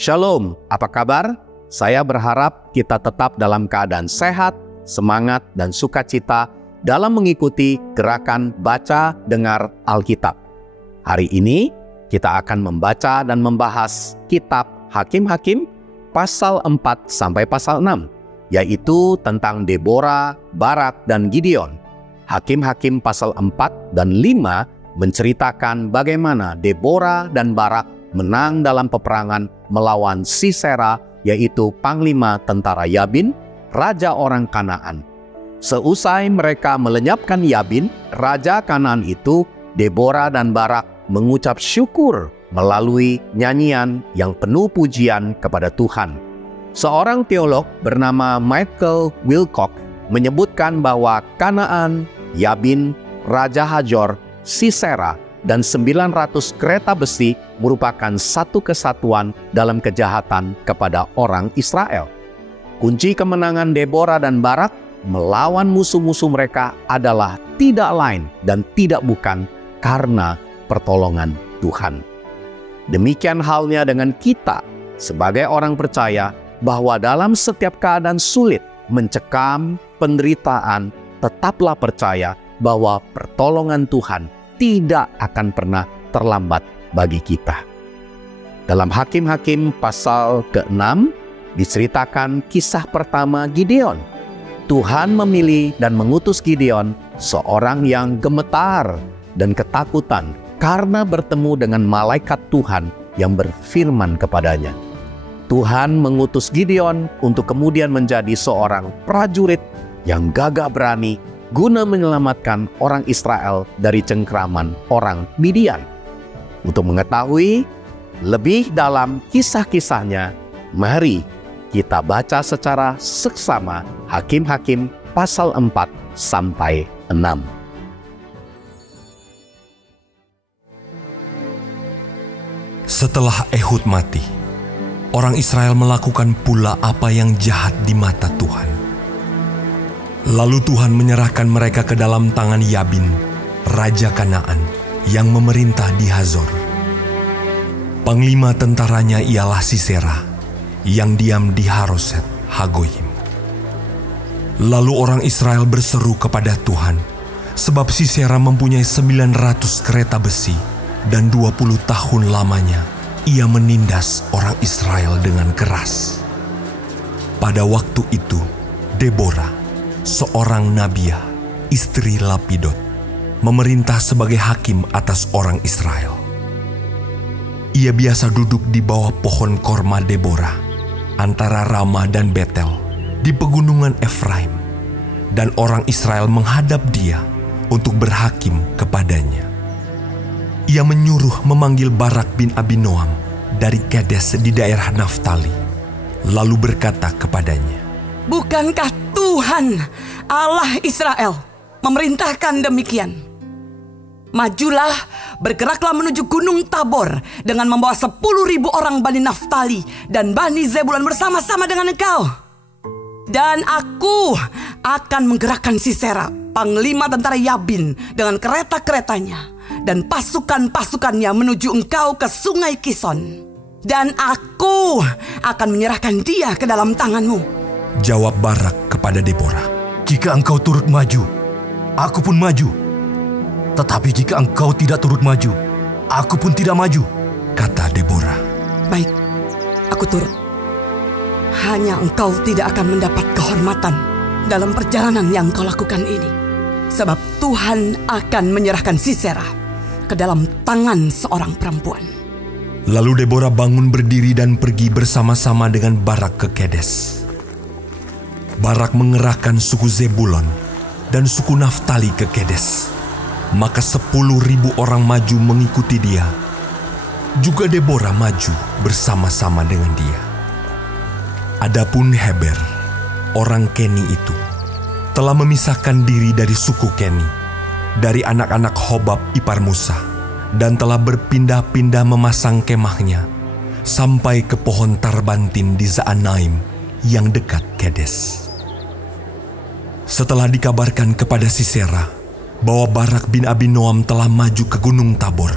Shalom, apa kabar? Saya berharap kita tetap dalam keadaan sehat, semangat, dan sukacita dalam mengikuti gerakan baca dengar Alkitab. Hari ini kita akan membaca dan membahas kitab Hakim-Hakim pasal 4 sampai pasal 6, yaitu tentang Deborah, Barak, dan Gideon. Hakim-Hakim pasal 4 dan 5 menceritakan bagaimana Deborah dan Barak menang dalam peperangan melawan Sisera, yaitu panglima tentara Yabin, raja orang Kanaan. Seusai mereka melenyapkan Yabin, raja Kanaan itu, Deborah dan Barak mengucap syukur melalui nyanyian yang penuh pujian kepada Tuhan. Seorang teolog bernama Michael Wilcock menyebutkan bahwa Kanaan, Yabin, Raja Hajor, Sisera, dan 900 kereta besi merupakan satu kesatuan dalam kejahatan kepada orang Israel. Kunci kemenangan Deborah dan Barak melawan musuh-musuh mereka adalah tidak lain dan tidak bukan karena pertolongan Tuhan. Demikian halnya dengan kita sebagai orang percaya, bahwa dalam setiap keadaan sulit, mencekam, penderitaan, tetaplah percaya bahwa pertolongan Tuhan tidak akan pernah terlambat bagi kita. Dalam Hakim-Hakim pasal ke-6 diceritakan kisah pertama Gideon. Tuhan memilih dan mengutus Gideon, seorang yang gemetar dan ketakutan karena bertemu dengan malaikat Tuhan yang berfirman kepadanya. Tuhan mengutus Gideon untuk kemudian menjadi seorang prajurit yang gagah berani guna menyelamatkan orang Israel dari cengkraman orang Midian. Untuk mengetahui lebih dalam kisah-kisahnya, mari kita baca secara seksama Hakim-Hakim pasal 4 sampai 6. Setelah Ehud mati, orang Israel melakukan pula apa yang jahat di mata Tuhan. Lalu Tuhan menyerahkan mereka ke dalam tangan Yabin, raja Kanaan, yang memerintah di Hazor. Panglima tentaranya ialah Sisera, yang diam di Haroset Hagoyim. Lalu orang Israel berseru kepada Tuhan, sebab Sisera mempunyai 900 kereta besi, dan 20 tahun lamanya ia menindas orang Israel dengan keras. Pada waktu itu, Deborah, seorang Nabiah, istri Lapidot, memerintah sebagai hakim atas orang Israel. Ia biasa duduk di bawah pohon korma Deborah, antara Ramah dan Betel, di pegunungan Efraim, dan orang Israel menghadap dia untuk berhakim kepadanya. Ia menyuruh memanggil Barak bin Abinoam dari Kedes di daerah Naftali, lalu berkata kepadanya, "Bukankah Tuhan, Allah Israel, memerintahkan demikian? Majulah, bergeraklah menuju Gunung Tabor dengan membawa 10.000 orang Bani Naftali dan Bani Zebulun bersama-sama dengan engkau. Dan aku akan menggerakkan Sisera, panglima tentara Yabin, dengan kereta-keretanya dan pasukan-pasukannya menuju engkau ke sungai Kison. Dan aku akan menyerahkan dia ke dalam tanganmu." Jawab Barak kepada Deborah, "Jika engkau turut maju, aku pun maju. Tetapi jika engkau tidak turut maju, aku pun tidak maju." kata Deborah. "Baik, aku turut. Hanya engkau tidak akan mendapat kehormatan dalam perjalanan yang kau lakukan ini, sebab Tuhan akan menyerahkan Sisera ke dalam tangan seorang perempuan." Lalu Deborah bangun berdiri dan pergi bersama-sama dengan Barak ke Kedes. Barak mengerahkan suku Zebulon dan suku Naftali ke Kedes. Maka 10.000 orang maju mengikuti dia. Juga Deborah maju bersama-sama dengan dia. Adapun Heber, orang Keni itu, telah memisahkan diri dari suku Keni, dari anak-anak Hobab ipar Musa, dan telah berpindah-pindah memasang kemahnya sampai ke pohon Tarbantin di Zaanaim yang dekat Kedes. Setelah dikabarkan kepada Sisera bahwa Barak bin Abinoam telah maju ke Gunung Tabor,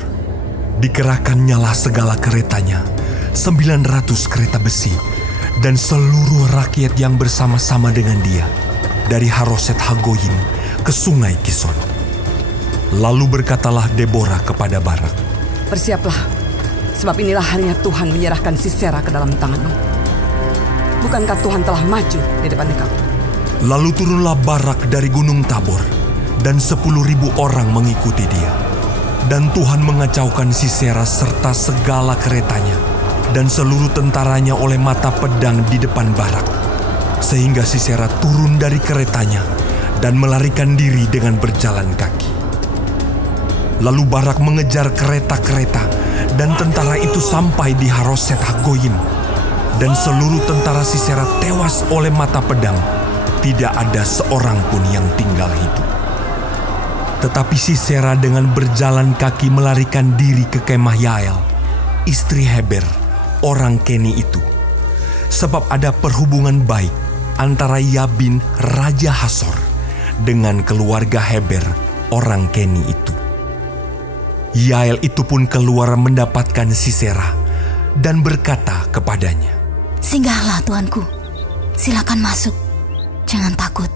dikerahkannyalah segala keretanya 900 kereta besi, dan seluruh rakyat yang bersama-sama dengan dia, dari Haroset Hagoyim ke sungai Kison. Lalu berkatalah Deborah kepada Barak, "Bersiaplah, sebab inilah harinya Tuhan menyerahkan Sisera ke dalam tanganmu. Bukankah Tuhan telah maju di depan engkau?" Lalu turunlah Barak dari Gunung Tabor, dan 10.000 orang mengikuti dia. Dan Tuhan mengacaukan Sisera serta segala keretanya dan seluruh tentaranya oleh mata pedang di depan Barak, sehingga Sisera turun dari keretanya dan melarikan diri dengan berjalan kaki. Lalu Barak mengejar kereta-kereta, dan tentara itu sampai di Haroset Hagoyim, dan seluruh tentara Sisera tewas oleh mata pedang. Tidak ada seorang pun yang tinggal hidup. Tetapi Sisera dengan berjalan kaki melarikan diri ke kemah Yael, istri Heber, orang Keni itu. Sebab ada perhubungan baik antara Yabin, Raja Hasor, dengan keluarga Heber, orang Keni itu. Yael itu pun keluar mendapatkan Sisera dan berkata kepadanya, "Singgahlah tuanku, silakan masuk, jangan takut."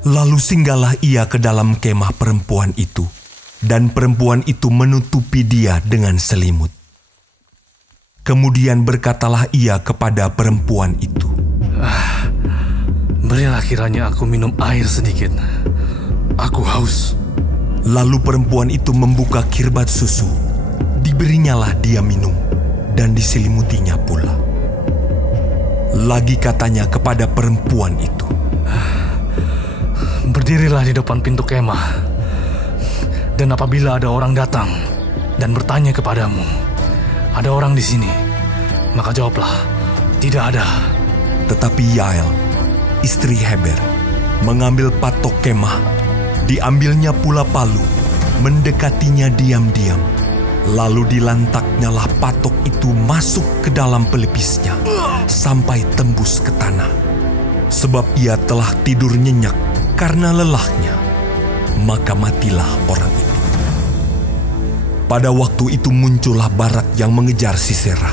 Lalu singgahlah ia ke dalam kemah perempuan itu, dan perempuan itu menutupi dia dengan selimut. Kemudian berkatalah ia kepada perempuan itu, "Berilah kiranya aku minum air sedikit. Aku haus." Lalu perempuan itu membuka kirbat susu, diberinyalah dia minum, dan diselimutinya pula. Lagi katanya kepada perempuan itu, "Berdirilah di depan pintu kemah, dan apabila ada orang datang dan bertanya kepadamu, 'Ada orang di sini?' maka jawablah, 'Tidak ada.'" Tetapi Yael, istri Heber, mengambil patok kemah, diambilnya pula palu, mendekatinya diam-diam, lalu dilantaknyalah patok itu masuk ke dalam pelepisnya, sampai tembus ke tanah. Sebab ia telah tidur nyenyak karena lelahnya, maka matilah orang itu. Pada waktu itu muncullah Barak yang mengejar Sisera.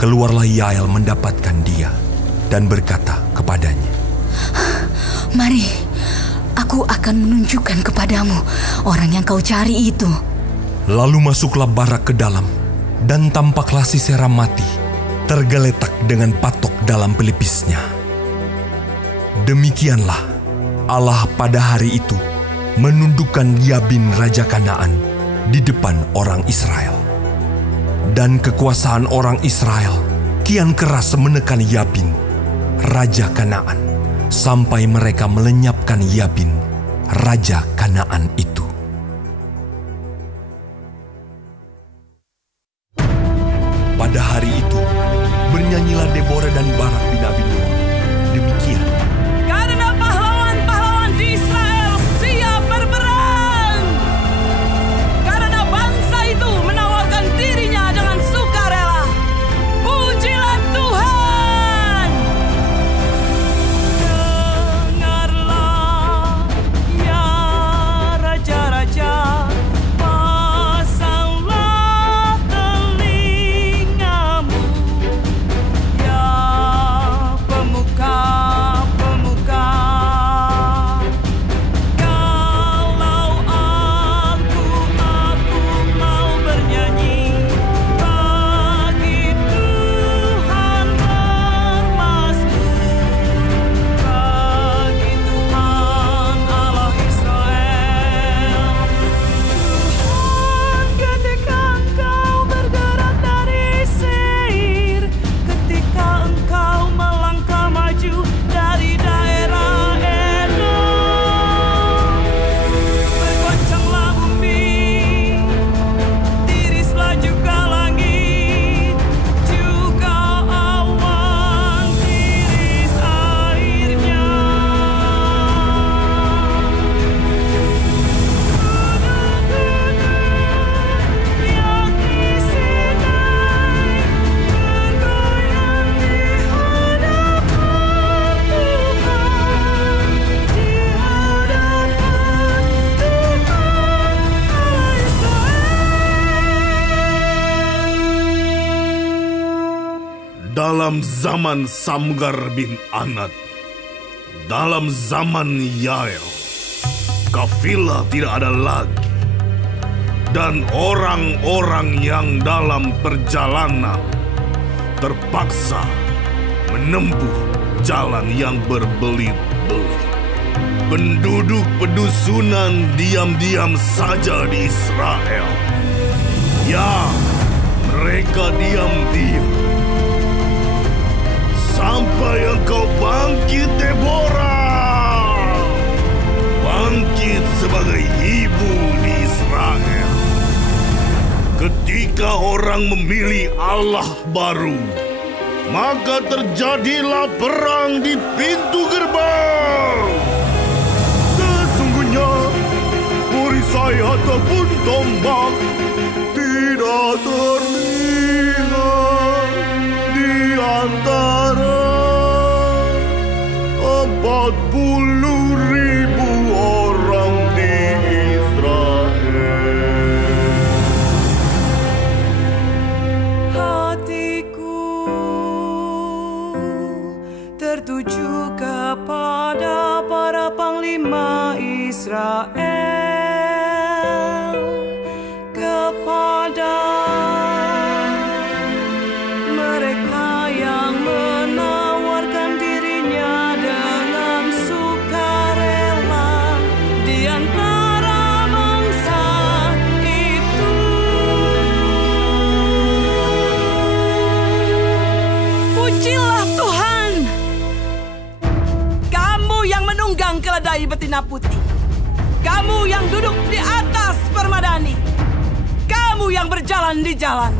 Keluarlah Yael mendapatkan dia dan berkata kepadanya, "Mari, aku akan menunjukkan kepadamu orang yang kau cari itu." Lalu masuklah Barak ke dalam, dan tampaklah Sisera mati, tergeletak dengan patok dalam pelipisnya. Demikianlah Allah pada hari itu menundukkan Yabin Raja Kanaan di depan orang Israel. Dan kekuasaan orang Israel kian keras menekan Yabin, Raja Kanaan, sampai mereka melenyapkan Yabin, Raja Kanaan itu. Pada hari itu, bernyanyilah Deborah dan Barak bin Abinoam demikian, "Karena pahlawan-pahlawan di Israel siap berperang. Karena bangsa itu menawarkan dirinya dengan sukarela. Pujilah Tuhan. Dengarlah, ya raja-raja, pasanglah telingamu, ya pemuka dalam zaman Samgar bin Anat, dalam zaman Yael, kafilah tidak ada lagi, dan orang-orang yang dalam perjalanan terpaksa menempuh jalan yang berbelit-belit. Penduduk pedusunan diam-diam saja di Israel. Ya, mereka diam-diam. Sampai engkau bangkit, Deborah. Bangkit sebagai ibu di Israel. Ketika orang memilih Allah baru, maka terjadilah perang di pintu gerbang. Sesungguhnya perisai ataupun tombak tidak terlihat di antara 40.000 orang di Israel. Hatiku tertuju kepada para panglima Israel, kepada mereka yang menawarkan dirinya dengan sukarela di antara bangsa itu. Pujilah Tuhan, kamu yang menunggang keledai betina putih, kamu yang duduk di atas permadani, kamu yang berjalan di jalan,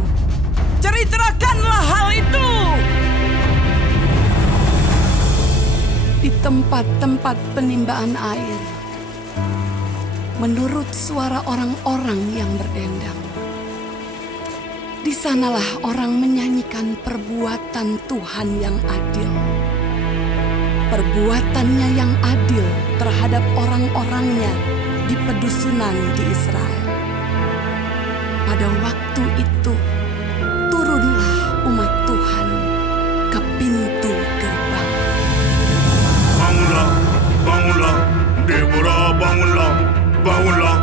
ceritakanlah hal itu. Di tempat-tempat penimbaan air, menurut suara orang-orang yang berdendang, di sanalah orang menyanyikan perbuatan Tuhan yang adil. Perbuatannya yang adil terhadap orang-orangnya di pedusunan di Israel. Pada waktu itu, turunlah umat Tuhan ke pintu gerbang. Bangunlah, bangunlah, Deborah, bangunlah, bangunlah.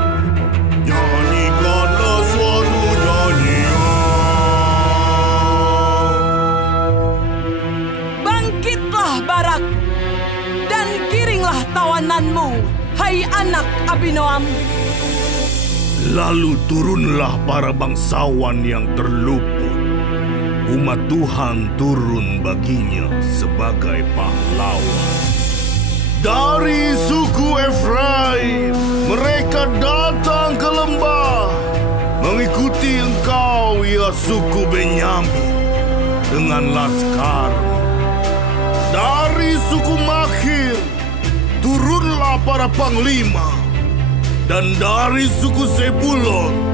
Nyanyikanlah suatu nyanyian. Bangkitlah Barak, dan giringlah tawananmu, hai anak Abinoam. Lalu turunlah para bangsawan yang terluput. Umat Tuhan turun baginya sebagai pahlawan. Dari suku Efraim, mereka datang ke lembah, mengikuti engkau, ya suku Benyamin, dengan laskar. Dari suku Makhir, turunlah para panglima. Dan dari suku Zebulon,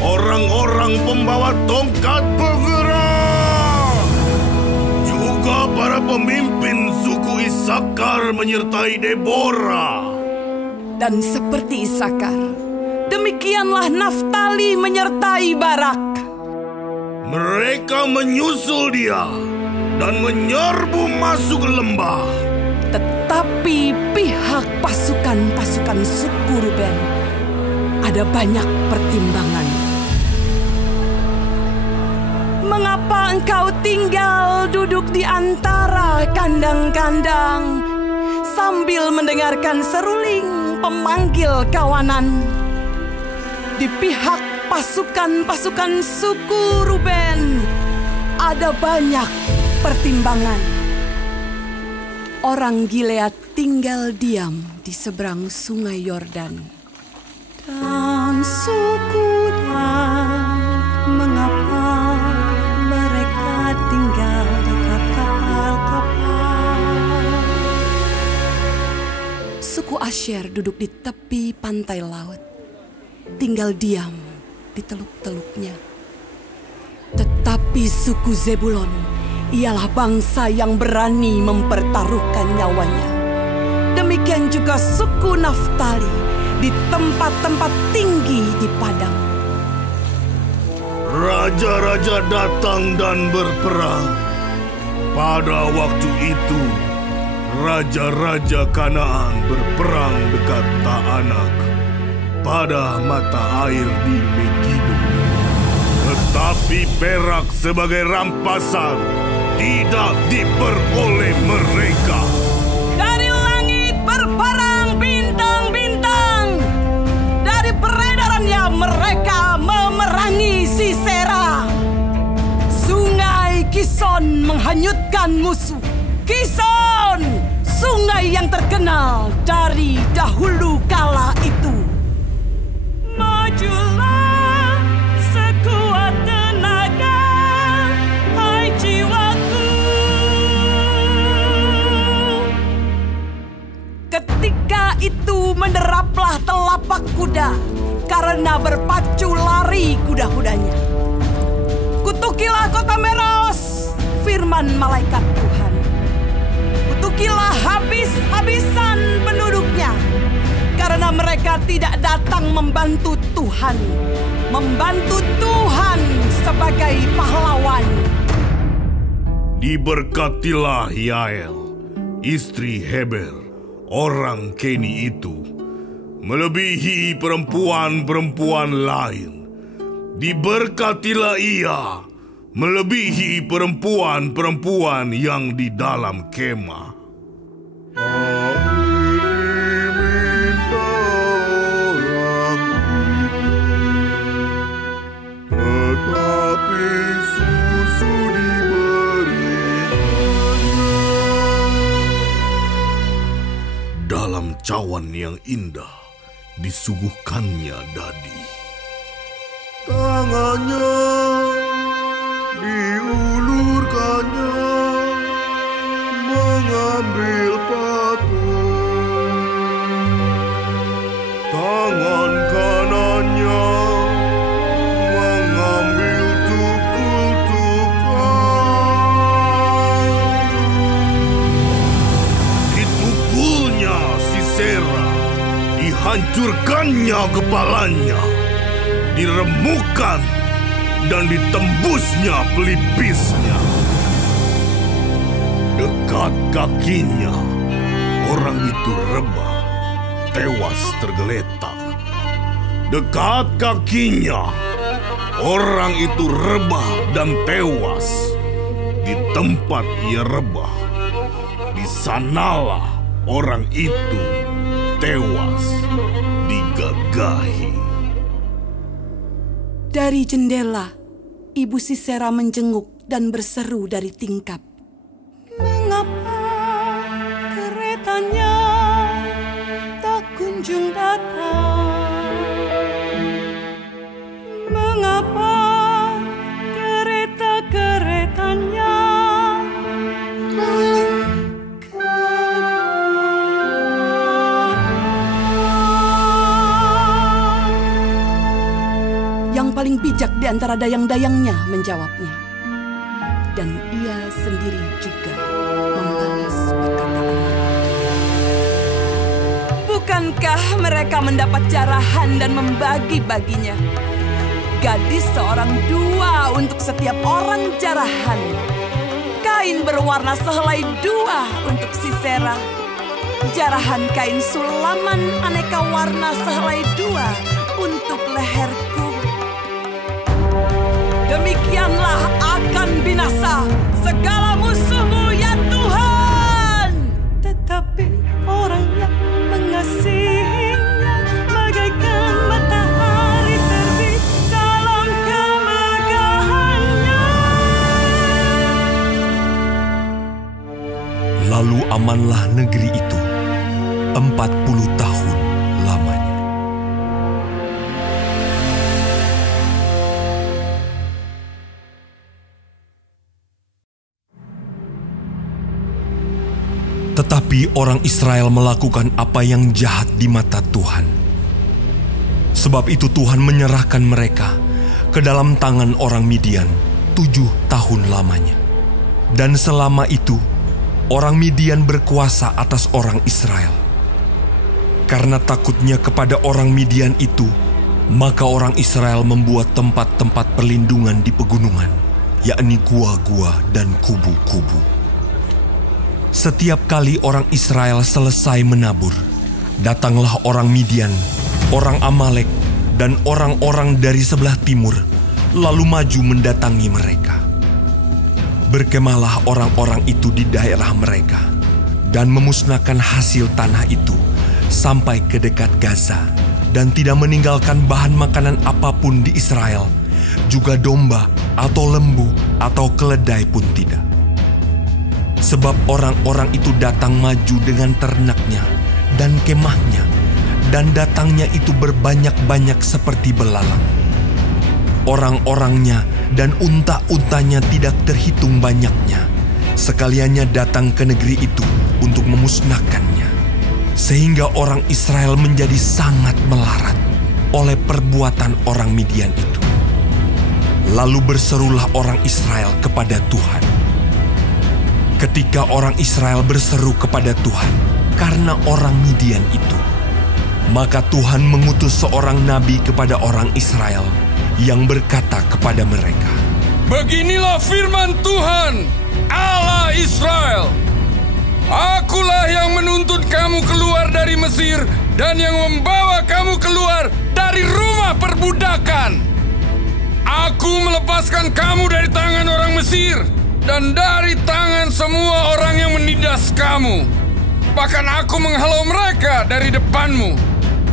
orang-orang pembawa tongkat penggerak. Juga para pemimpin suku Isakar menyertai Deborah. Dan seperti Isakar, demikianlah Naftali menyertai Barak. Mereka menyusul dia dan menyerbu masuk lembah. Tetapi pihak pasukan-pasukan suku Ruben ada banyak pertimbangan. Mengapa engkau tinggal duduk di antara kandang-kandang sambil mendengarkan seruling pemanggil kawanan? Di pihak pasukan-pasukan suku Ruben ada banyak pertimbangan. Orang Gilead tinggal diam di seberang sungai Yordan. Dan suku Dan, mengapa mereka tinggal dekat kapal-kapal? Suku Asher duduk di tepi pantai laut, tinggal diam di teluk-teluknya. Tetapi suku Zebulon ialah bangsa yang berani mempertaruhkan nyawanya. Demikian juga suku Naftali di tempat-tempat tinggi di padang. Raja-raja datang dan berperang. Pada waktu itu, raja-raja Kanaan berperang dekat Ta'anak pada mata air di Megido. Tetapi perak sebagai rampasan tidak diperoleh mereka. Dari langit berperang bintang-bintang. Dari peredarannya mereka memerangi Sisera. Sungai Kison menghanyutkan musuh. Kison, sungai yang terkenal dari dahulu kala itu. Majulah sekuat tenaga, hai jiwaku. Ketika itu menderaplah telapak kuda karena berpacu lari kuda-kudanya. Kutukilah kota Meros, firman malaikat Tuhan. Kutukilah habis-habisan penduduknya, karena mereka tidak datang membantu Tuhan sebagai pahlawan. Diberkatilah Yael, istri Heber, orang Keni itu, melebihi perempuan-perempuan lain. Diberkatilah ia, melebihi perempuan-perempuan yang di dalam kemah. Dalam cawan yang indah disuguhkannya dadi. Tangannya diulurkannya mengambil patung. Tangan kanannya mengambil tukul-tukul. Ditukulnya Sisera, dihancurkannya kepalanya, diremukkan dan ditembusnya pelipisnya. Dekat kakinya, orang itu rebah, tewas tergeletak. Dekat kakinya, orang itu rebah dan tewas. Di tempat ia rebah, di sanalah orang itu tewas digagahi. Dari jendela, Ibu Sisera menjenguk dan berseru dari tingkap. Mengapa keretanya tak kunjung datang? Mengapa kereta-keretanya Yang paling bijak di antara dayang-dayangnya menjawabnya. Dan ia sendiri juga membalas perkataannya. Bukankah mereka mendapat jarahan dan membagi-baginya? Gadis seorang dua untuk setiap orang jarahan. Kain berwarna sehelai dua untuk Sisera. Jarahan kain sulaman aneka warna sehelai dua untuk leherku. Demikianlah akan binasa segala musuhmu ya Tuhan. Tetapi orang yang mengasihinya bagaikan matahari terbit dalam kemegahannya. Lalu amanlah negeri itu 40 tahun lamanya. Tetapi orang Israel melakukan apa yang jahat di mata Tuhan. Sebab itu Tuhan menyerahkan mereka ke dalam tangan orang Midian 7 tahun lamanya. Dan selama itu, orang Midian berkuasa atas orang Israel. Karena takutnya kepada orang Midian itu, maka orang Israel membuat tempat-tempat perlindungan di pegunungan, yakni gua-gua dan kubu-kubu. Setiap kali orang Israel selesai menabur, datanglah orang Midian, orang Amalek, dan orang-orang dari sebelah timur, lalu maju mendatangi mereka. Berkemahlah orang-orang itu di daerah mereka, dan memusnahkan hasil tanah itu sampai ke dekat Gaza, dan tidak meninggalkan bahan makanan apapun di Israel, juga domba atau lembu atau keledai pun tidak. Sebab orang-orang itu datang maju dengan ternaknya dan kemahnya, dan datangnya itu berbanyak-banyak seperti belalang. Orang-orangnya dan unta-untanya tidak terhitung banyaknya, sekaliannya datang ke negeri itu untuk memusnahkannya. Sehingga orang Israel menjadi sangat melarat oleh perbuatan orang Midian itu. Lalu berserulah orang Israel kepada Tuhan. Ketika orang Israel berseru kepada Tuhan karena orang Midian itu, maka Tuhan mengutus seorang nabi kepada orang Israel yang berkata kepada mereka, "Beginilah firman Tuhan, Allah Israel. Akulah yang menuntun kamu keluar dari Mesir dan yang membawa kamu keluar dari rumah perbudakan. Aku melepaskan kamu dari tangan orang Mesir dan dari tangan semua orang yang menindas kamu. Bahkan aku menghalau mereka dari depanmu,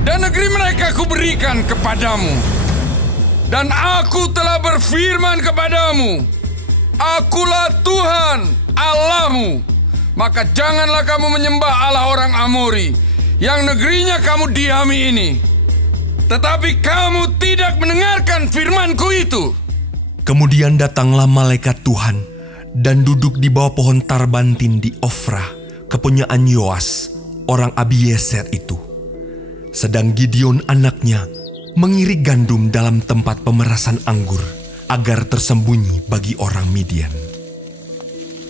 dan negeri mereka kuberikan kepadamu. Dan aku telah berfirman kepadamu, Akulah Tuhan Allahmu. Maka janganlah kamu menyembah Allah orang Amori, yang negerinya kamu diami ini. Tetapi kamu tidak mendengarkan firmanku itu." Kemudian datanglah malaikat Tuhan dan duduk di bawah pohon tarbantin di Ofra, kepunyaan Yoas, orang Abiezer itu. Sedang Gideon anaknya mengirik gandum dalam tempat pemerasan anggur agar tersembunyi bagi orang Midian.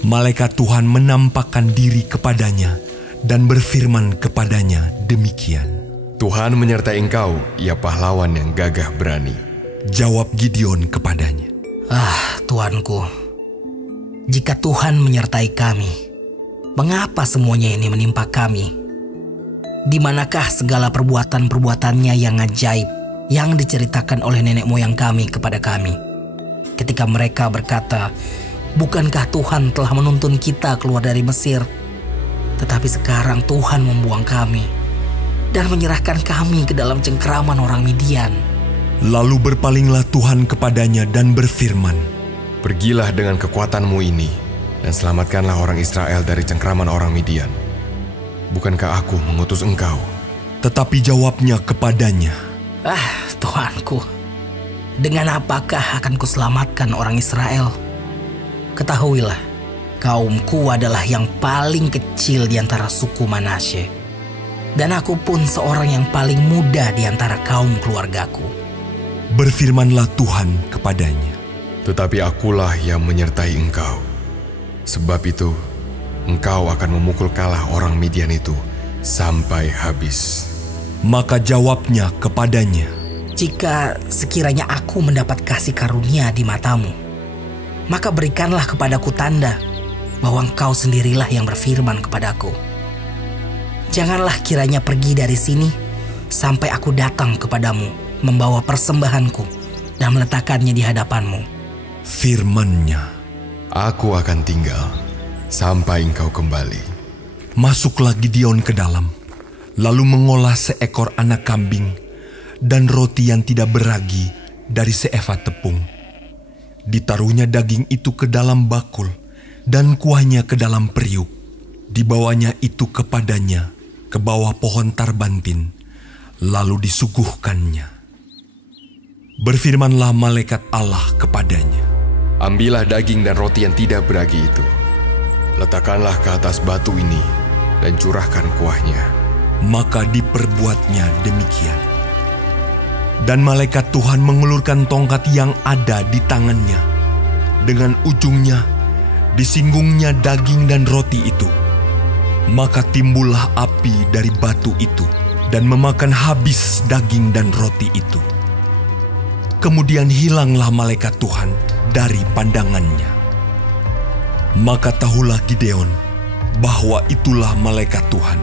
Malaikat Tuhan menampakkan diri kepadanya dan berfirman kepadanya demikian, "Tuhan menyertai engkau, ia pahlawan yang gagah berani." Jawab Gideon kepadanya, Tuanku, jika Tuhan menyertai kami, mengapa semuanya ini menimpa kami? Di manakah segala perbuatan-perbuatannya yang ajaib yang diceritakan oleh nenek moyang kami kepada kami? Ketika mereka berkata, "Bukankah Tuhan telah menuntun kita keluar dari Mesir?" Tetapi sekarang Tuhan membuang kami dan menyerahkan kami ke dalam cengkeraman orang Midian. Lalu berpalinglah Tuhan kepadanya dan berfirman, "Pergilah dengan kekuatanmu ini dan selamatkanlah orang Israel dari cengkraman orang Midian. Bukankah aku mengutus engkau?" Tetapi jawabnya kepadanya, Tuanku, dengan apakah akan kuselamatkan orang Israel? Ketahuilah, kaumku adalah yang paling kecil di antara suku Manasye, dan aku pun seorang yang paling muda di antara kaum keluargaku. Berfirmanlah Tuhan kepadanya, "Tetapi akulah yang menyertai engkau. Sebab itu, engkau akan memukul kalah orang Midian itu sampai habis." Maka jawabnya kepadanya, "Jika sekiranya aku mendapat kasih karunia di matamu, maka berikanlah kepadaku tanda bahwa engkau sendirilah yang berfirman kepadaku. Janganlah kiranya pergi dari sini sampai aku datang kepadamu membawa persembahanku dan meletakkannya di hadapanmu." Firman-Nya, "Aku akan tinggal sampai engkau kembali." Masuklah Gideon ke dalam, lalu mengolah seekor anak kambing dan roti yang tidak beragi dari seefa tepung. Ditaruhnya daging itu ke dalam bakul dan kuahnya ke dalam periuk. Dibawanya itu kepadanya ke bawah pohon tarbantin, lalu disuguhkannya. Berfirmanlah malaikat Allah kepadanya, "Ambillah daging dan roti yang tidak beragi itu. Letakkanlah ke atas batu ini dan curahkan kuahnya." Maka diperbuatnya demikian. Dan malaikat Tuhan mengulurkan tongkat yang ada di tangannya. Dengan ujungnya disinggungnya daging dan roti itu. Maka timbullah api dari batu itu dan memakan habis daging dan roti itu. Kemudian hilanglah malaikat Tuhan dari pandangannya. Maka tahulah Gideon bahwa itulah malaikat Tuhan.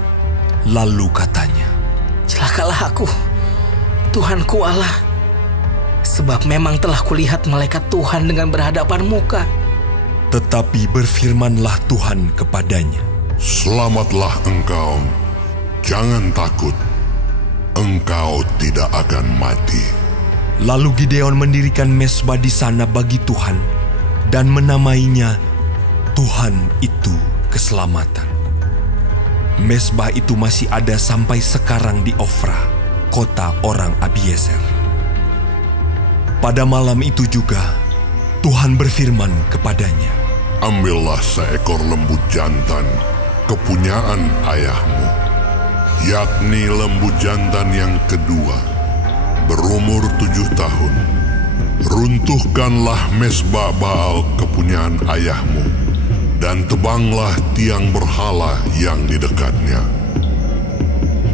Lalu katanya, "Celakalah aku, Tuhanku Allah, sebab memang telah kulihat malaikat Tuhan dengan berhadapan muka." Tetapi berfirmanlah Tuhan kepadanya, "Selamatlah engkau, jangan takut, engkau tidak akan mati." Lalu Gideon mendirikan mezbah di sana bagi Tuhan dan menamainya Tuhan itu Keselamatan. Mezbah itu masih ada sampai sekarang di Ofra, kota orang Abiezer. Pada malam itu juga Tuhan berfirman kepadanya, "Ambillah seekor lembu jantan kepunyaan ayahmu, yakni lembu jantan yang kedua, berumur 7 tahun. Runtuhkanlah mezbah Baal kepunyaan ayahmu, dan tebanglah tiang berhala yang di dekatnya.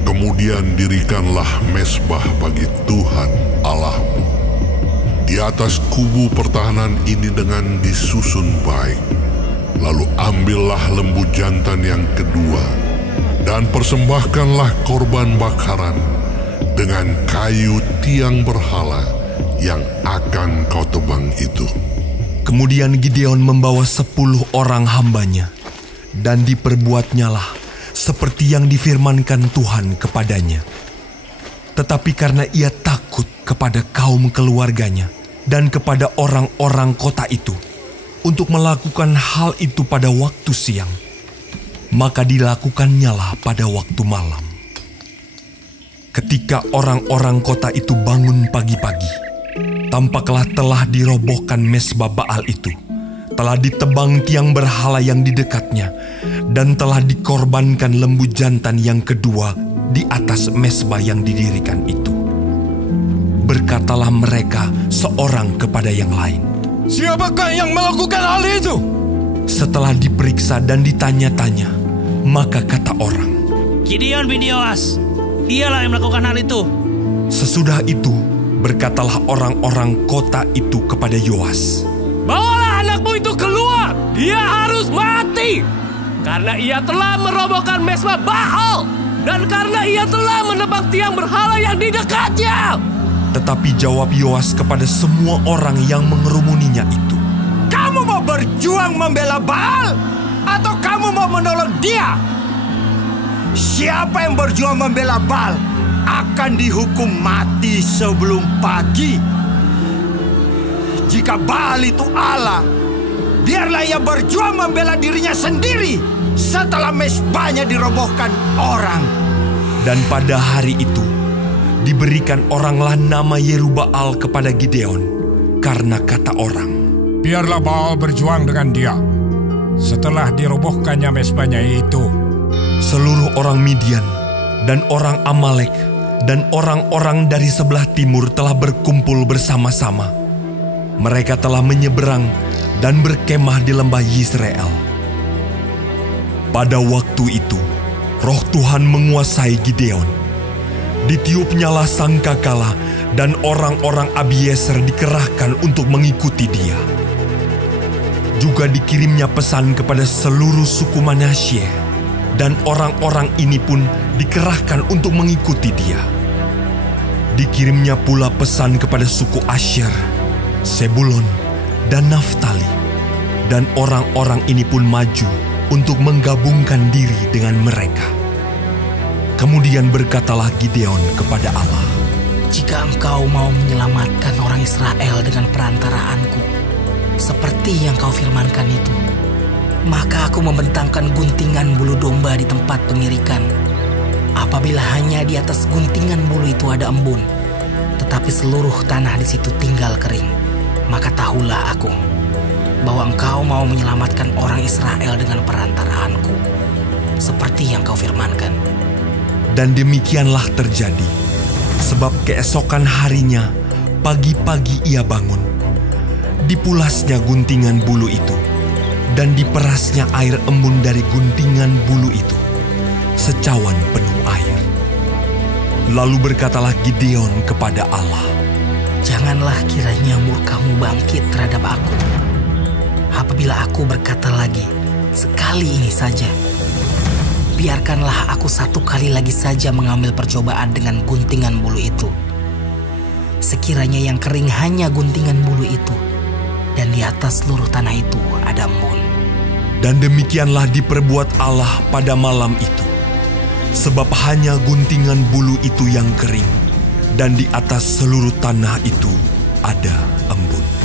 Kemudian dirikanlah mezbah bagi Tuhan Allahmu di atas kubu pertahanan ini dengan disusun baik. Lalu ambillah lembu jantan yang kedua, dan persembahkanlah korban bakaran dengan kayu tiang berhala yang akan kau tebang itu." Kemudian Gideon membawa 10 orang hambanya, dan diperbuatnyalah seperti yang difirmankan Tuhan kepadanya. Tetapi karena ia takut kepada kaum keluarganya dan kepada orang-orang kota itu untuk melakukan hal itu pada waktu siang, maka dilakukannya pada waktu malam. Ketika orang-orang kota itu bangun pagi-pagi, tampaklah telah dirobohkan mezbah Baal itu, telah ditebang tiang berhala yang di dekatnya, dan telah dikorbankan lembu jantan yang kedua di atas mezbah yang didirikan itu. Berkatalah mereka seorang kepada yang lain, "Siapakah yang melakukan hal itu?" Setelah diperiksa dan ditanya-tanya, maka kata orang, "Gideon bin Yoas, dialah yang melakukan hal itu." Sesudah itu, berkatalah orang-orang kota itu kepada Yoas, "Bawalah anakmu itu keluar, dia harus mati, karena ia telah merobohkan mezbah Baal, dan karena ia telah menebang tiang berhala yang di dekatnya." Tetapi jawab Yoas kepada semua orang yang mengerumuninya itu, "Kamu mau berjuang membela Baal, atau kamu mau menolong dia? Siapa yang berjuang membela Baal akan dihukum mati sebelum pagi. Jika Baal itu Allah, biarlah ia berjuang membela dirinya sendiri setelah mezbahnya dirobohkan orang." Dan pada hari itu, diberikan oranglah nama Yerubbaal kepada Gideon, karena kata orang, "Biarlah Baal berjuang dengan dia setelah dirobohkannya mezbahnya itu." Seluruh orang Midian dan orang Amalek dan orang-orang dari sebelah timur telah berkumpul bersama-sama. Mereka telah menyeberang dan berkemah di lembah Yisrael. Pada waktu itu, Roh Tuhan menguasai Gideon. Ditiupnyalah sangkakala dan orang-orang Abiezer dikerahkan untuk mengikuti dia. Juga dikirimnya pesan kepada seluruh suku Manasye, dan orang-orang ini pun dikerahkan untuk mengikuti dia. Dikirimnya pula pesan kepada suku Asher, Sebulon, dan Naftali, dan orang-orang ini pun maju untuk menggabungkan diri dengan mereka. Kemudian berkatalah Gideon kepada Allah, "Jika engkau mau menyelamatkan orang Israel dengan perantaraanku, seperti yang kau firmankan itu, maka aku membentangkan guntingan bulu domba di tempat pengirikan. Apabila hanya di atas guntingan bulu itu ada embun, tetapi seluruh tanah di situ tinggal kering, maka tahulah aku bahwa engkau mau menyelamatkan orang Israel dengan perantaraanku, seperti yang kau firmankan." Dan demikianlah terjadi, sebab keesokan harinya, pagi-pagi ia bangun. Dipulasnya guntingan bulu itu, dan diperasnya air embun dari guntingan bulu itu, secawan penuh air. Lalu berkatalah Gideon kepada Allah, "Janganlah kiranya murka-Mu bangkit terhadap aku, apabila aku berkata lagi, sekali ini saja, biarkanlah aku satu kali lagi saja mengambil percobaan dengan guntingan bulu itu. Sekiranya yang kering hanya guntingan bulu itu, dan di atas seluruh tanah itu ada embun. Dan demikianlah diperbuat Allah pada malam itu, sebab hanya guntingan bulu itu yang kering, dan di atas seluruh tanah itu ada embun.